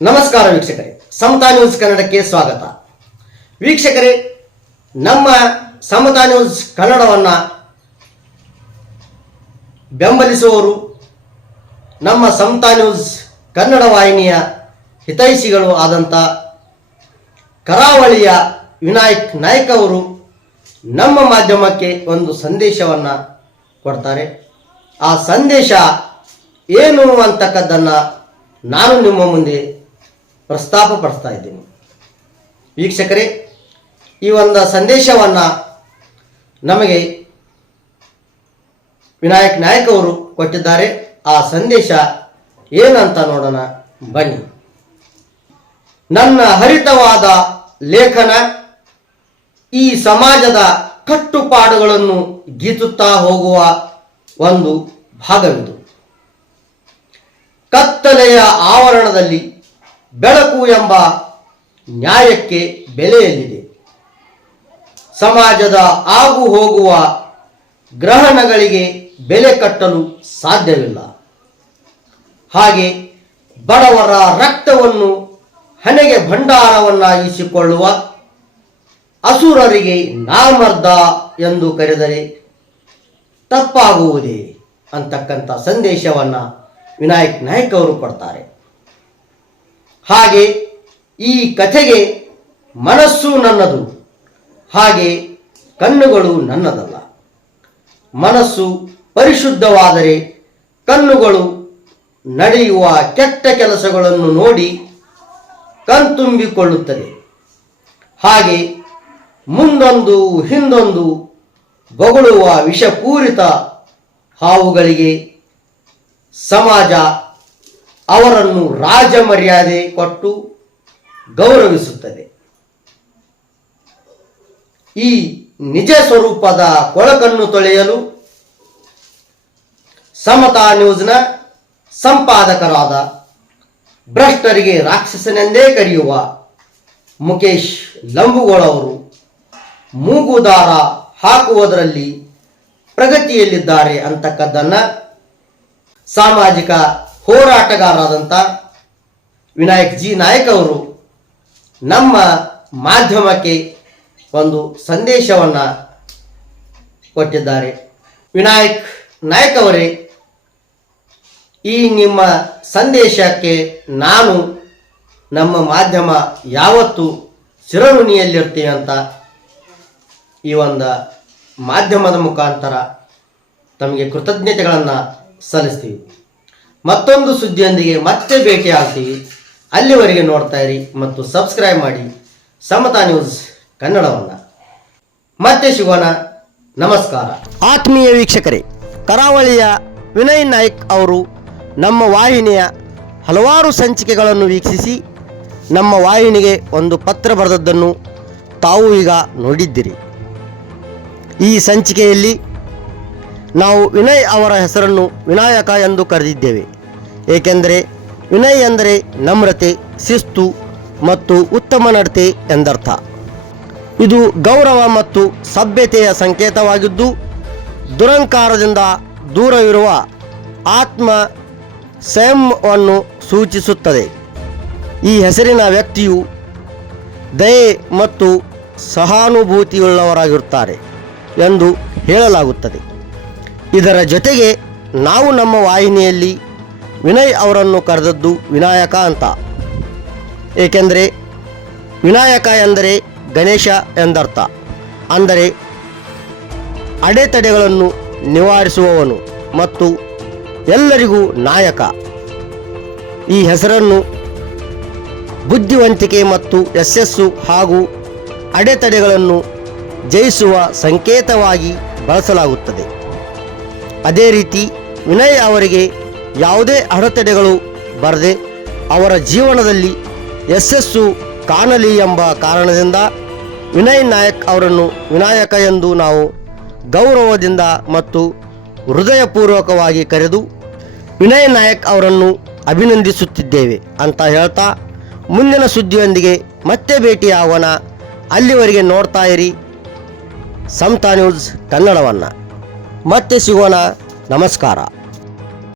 ನಮಸ್ಕಾರ ವೀಕ್ಷಕರೇ, ಸಮತಾ ನ್ಯೂಸ್ ಕನ್ನಡಕ್ಕೆ ಸ್ವಾಗತ. ವೀಕ್ಷಕರೇ, ನಮ್ಮ ಸಮತಾ ನ್ಯೂಸ್ ಕನ್ನಡವನ್ನು ಬೆಂಬಲಿಸುವವರು, ನಮ್ಮ ಸಮತಾ ನ್ಯೂಸ್ ಕನ್ನಡ ವಾಹಿನಿಯ ಹಿತೈಷಿಗಳು ಆದಂಥ ಕರಾವಳಿಯ ವಿನಾಯಕ್ ನಾಯ್ಕ್ ಅವರು ನಮ್ಮ ಮಾಧ್ಯಮಕ್ಕೆ ಒಂದು ಸಂದೇಶವನ್ನು ಕೊಡ್ತಾರೆ. ಆ ಸಂದೇಶ ಏನು ಅಂತಕ್ಕದ್ದನ್ನು ನಾನು ನಿಮ್ಮ ಮುಂದೆ ಪ್ರಸ್ತಾಪಪಡಿಸ್ತಾ ಇದ್ದೀನಿ. ವೀಕ್ಷಕರೇ, ಈ ಒಂದು ಸಂದೇಶವನ್ನು ನಮಗೆ ವಿನಾಯಕ್ ನಾಯ್ಕ್ ಅವರು ಕೊಟ್ಟಿದ್ದಾರೆ. ಆ ಸಂದೇಶ ಏನಂತ ನೋಡೋಣ ಬನ್ನಿ. ನನ್ನ ಹರಿತವಾದ ಲೇಖನ ಈ ಸಮಾಜದ ಕಟ್ಟುಪಾಡುಗಳನ್ನು ಗೀಚುತ್ತಾ ಹೋಗುವ ಒಂದು ಭಾಗವಿದು. ಕತ್ತಲೆಯ ಆವರಣದಲ್ಲಿ ಬೆಳಕು ಎಂಬ ನ್ಯಾಯಕ್ಕೆ ಬೆಲೆಯಲ್ಲಿದೆ. ಸಮಾಜದ ಆಗು ಹೋಗುವ ಗ್ರಹಣಗಳಿಗೆ ಬೆಲೆ ಕಟ್ಟಲು ಸಾಧ್ಯವಿಲ್ಲ. ಹಾಗೆ ಬಡವರ ರಕ್ತವನ್ನು ಹಣೆಗೆ ಭಂಡಾರವನ್ನಾಗಿಸಿಕೊಳ್ಳುವ ಅಸುರರಿಗೆ ನಾಮರ್ದ ಎಂದು ಕರೆದರೆ ತಪ್ಪಾಗುವುದೇ ಅಂತಕ್ಕಂಥ ಸಂದೇಶವನ್ನು ವಿನಾಯಕ್ ನಾಯ್ಕ್ ಅವರು ಕೊಡ್ತಾರೆ. ಹಾಗೆ ಈ ಕಥೆಗೆ ಮನಸ್ಸು ನನ್ನದು, ಹಾಗೆ ಕಣ್ಣುಗಳು ನನ್ನದಲ್ಲ. ಮನಸ್ಸು ಪರಿಶುದ್ಧವಾದರೆ ಕಣ್ಣುಗಳು ನಡೆಯುವ ಕೆಟ್ಟ ಕೆಲಸಗಳನ್ನು ನೋಡಿ ಕಣ್ತುಂಬಿಕೊಳ್ಳುತ್ತದೆ. ಹಾಗೆ ಮುಂದೊಂದು ಹಿಂದೊಂದು ಬೊಗಳುವ ವಿಷಪೂರಿತ ಹಾವುಗಳಿಗೆ ಸಮಾಜ ಅವರನ್ನು ರಾಜ ಮರ್ಯಾದೆ ಕೊಟ್ಟು ಗೌರವಿಸುತ್ತದೆ. ಈ ನಿಜ ಸ್ವರೂಪದ ಕೊಳಕನ್ನು ತೊಳೆಯಲು ಸಮತಾ ನ್ಯೂಸ್ನ ಸಂಪಾದಕರಾದ ಭ್ರಷ್ಟರಿಗೆ ರಾಕ್ಷಸನೆಂದೇ ಕರೆಯುವ ಮುಖೇಶ್ ಲಂಬುಗೋಳ್ ಅವರು ಮೂಗುದಾರ ಹಾಕುವುದರಲ್ಲಿ ಪ್ರಗತಿಯಲ್ಲಿದ್ದಾರೆ ಅಂತಕ್ಕದ್ದನ್ನು ಸಾಮಾಜಿಕ ಹೋರಾಟಗಾರರಾದಂಥ ವಿನಾಯಕ್ ಜಿ ನಾಯ್ಕ್ ಅವರು ನಮ್ಮ ಮಾಧ್ಯಮಕ್ಕೆ ಒಂದು ಸಂದೇಶವನ್ನು ಕೊಟ್ಟಿದ್ದಾರೆ. ವಿನಾಯಕ್ ನಾಯ್ಕ್ ಅವರೇ, ಈ ನಿಮ್ಮ ಸಂದೇಶಕ್ಕೆ ನಾನು ನಮ್ಮ ಮಾಧ್ಯಮ ಯಾವತ್ತೂ ಚಿರಋಣಿಯಲ್ಲಿರ್ತೀವಿ ಅಂತ ಈ ಒಂದು ಮಾಧ್ಯಮದ ಮುಖಾಂತರ ತಮಗೆ ಕೃತಜ್ಞತೆಗಳನ್ನು ಸಲ್ಲಿಸ್ತೀವಿ. ಮತ್ತೊಂದು ಸುದ್ದಿಯೊಂದಿಗೆ ಮತ್ತೆ ಭೇಟಿ ಆಗ್ತೀವಿ. ಅಲ್ಲಿವರೆಗೆ ನೋಡ್ತಾ ಇರಿ ಮತ್ತು ಸಬ್ಸ್ಕ್ರೈಬ್ ಮಾಡಿ ಸಮತಾ ನ್ಯೂಸ್ ಕನ್ನಡವನ್ನು. ಮತ್ತೆ ಸಿಗೋಣ. ನಮಸ್ಕಾರ. ಆತ್ಮೀಯ ವೀಕ್ಷಕರೇ, ಕರಾವಳಿಯ ವಿನಯ್ ನಾಯ್ಕ್ ಅವರು ನಮ್ಮ ವಾಹಿನಿಯ ಹಲವಾರು ಸಂಚಿಕೆಗಳನ್ನು ವೀಕ್ಷಿಸಿ ನಮ್ಮ ವಾಹಿನಿಗೆ ಒಂದು ಪತ್ರ ಬರೆದದ್ದನ್ನು ತಾವು ಈಗ ನೋಡಿದ್ದೀರಿ. ಈ ಸಂಚಿಕೆಯಲ್ಲಿ ನಾವು ವಿನಯ್ ಅವರ ಹೆಸರನ್ನು ವಿನಾಯಕ ಎಂದು ಕರೆದಿದ್ದೇವೆ. ಏಕೆಂದರೆ ವಿನಯ್ ಎಂದರೆ ನಮ್ರತೆ, ಶಿಸ್ತು ಮತ್ತು ಉತ್ತಮ ನಡತೆ ಎಂದರ್ಥ. ಇದು ಗೌರವ ಮತ್ತು ಸಭ್ಯತೆಯ ಸಂಕೇತವಾಗಿದ್ದು ದುರಂಕಾರದಿಂದ ದೂರವಿರುವ ಆತ್ಮ ಸಂಯಮವನ್ನು ಸೂಚಿಸುತ್ತದೆ. ಈ ಹೆಸರಿನ ವ್ಯಕ್ತಿಯು ದಯೆ ಮತ್ತು ಸಹಾನುಭೂತಿಯುಳ್ಳವರಾಗಿರುತ್ತಾರೆ ಎಂದು ಹೇಳಲಾಗುತ್ತದೆ. ಇದರ ಜೊತೆಗೆ ನಾವು ನಮ್ಮ ವಾಹಿನಿಯಲ್ಲಿ ವಿನಯ್ ಅವರನ್ನು ಕರೆದದ್ದು ವಿನಾಯಕ ಅಂತ. ಏಕೆಂದರೆ ವಿನಾಯಕ ಎಂದರೆ ಗಣೇಶ ಎಂದರ್ಥ. ಅಂದರೆ ಅಡೆತಡೆಗಳನ್ನು ನಿವಾರಿಸುವವನು ಮತ್ತು ಎಲ್ಲರಿಗೂ ನಾಯಕ. ಈ ಹೆಸರನ್ನು ಬುದ್ಧಿವಂತಿಕೆ ಮತ್ತು ಯಶಸ್ಸು ಹಾಗೂ ಅಡೆತಡೆಗಳನ್ನು ಜಯಿಸುವ ಸಂಕೇತವಾಗಿ ಬಳಸಲಾಗುತ್ತದೆ. ಅದೇ ರೀತಿ ವಿನಯ್ ಅವರಿಗೆ ಯಾವುದೇ ಅಡೆತಡೆಗಳು ಬರದೆ ಅವರ ಜೀವನದಲ್ಲಿ ಯಶಸ್ಸು ಕಾಣಲಿ ಎಂಬ ಕಾರಣದಿಂದ ವಿನಯ್ ನಾಯ್ಕ್ ಅವರನ್ನು ವಿನಾಯಕ ಎಂದು ನಾವು ಗೌರವದಿಂದ ಮತ್ತು ಹೃದಯಪೂರ್ವಕವಾಗಿ ಕರೆದು ವಿನಯ್ ನಾಯ್ಕ್ ಅವರನ್ನು ಅಭಿನಂದಿಸುತ್ತಿದ್ದೇವೆ ಅಂತ ಹೇಳ್ತಾ ಮುಂದಿನ ಸುದ್ದಿಯೊಂದಿಗೆ ಮತ್ತೆ ಭೇಟಿಯಾಗೋಣ. ಅಲ್ಲಿವರೆಗೆ ನೋಡ್ತಾ ಇರಿ ಸಮತಾ ನ್ಯೂಸ್ ಕನ್ನಡವನ್ನು. ಮತ್ತೆ ಸಿಗೋಣ. ನಮಸ್ಕಾರ.